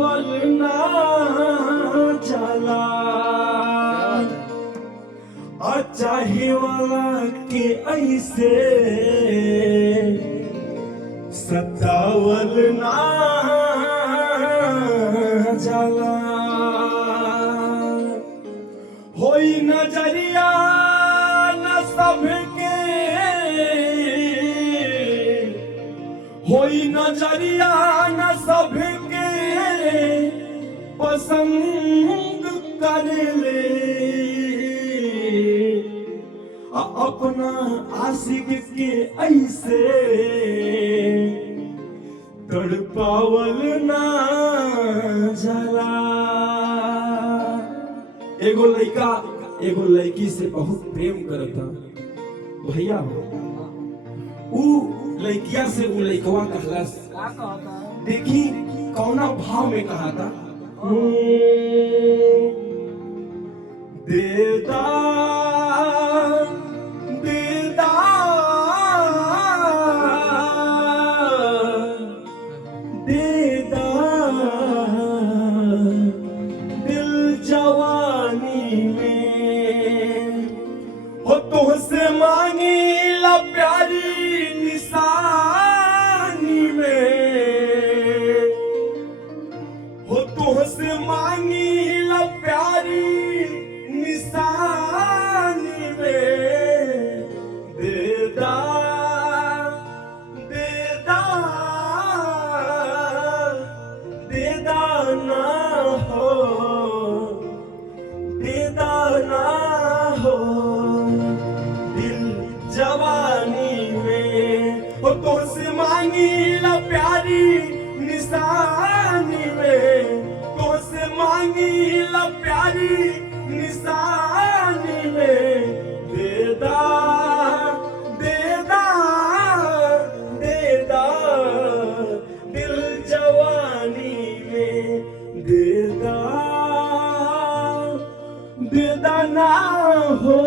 पावल ना जाला चाहे वाला के ऐसे सतावल ना जाला होई नजरिया न सबके होई नजरिया न सबके पसंद कर ले अपना आशिक के ऐसे तड़पावल ना जाला। एगो लड़का एगो लड़की से बहुत प्रेम करता भैया ऊ लड़किया से ऊ लड़कवा कहलस देखी कौना भाव में कहा था देदा देदा देदा दिल जवानी में हो तुझसे मांगी ला प्यारी निशानी में हो तुझसे मांगी ला प्यारी निशानी में देदा देदा देदा ना हो देदा ना हो दिल जवानी में हो तुझसे मांगी ला प्यारी निशानी में तुझसे मांगी ला प्यारी निशानी में देदा देदा देदा दिल जवानी में देदा देदा ना हो।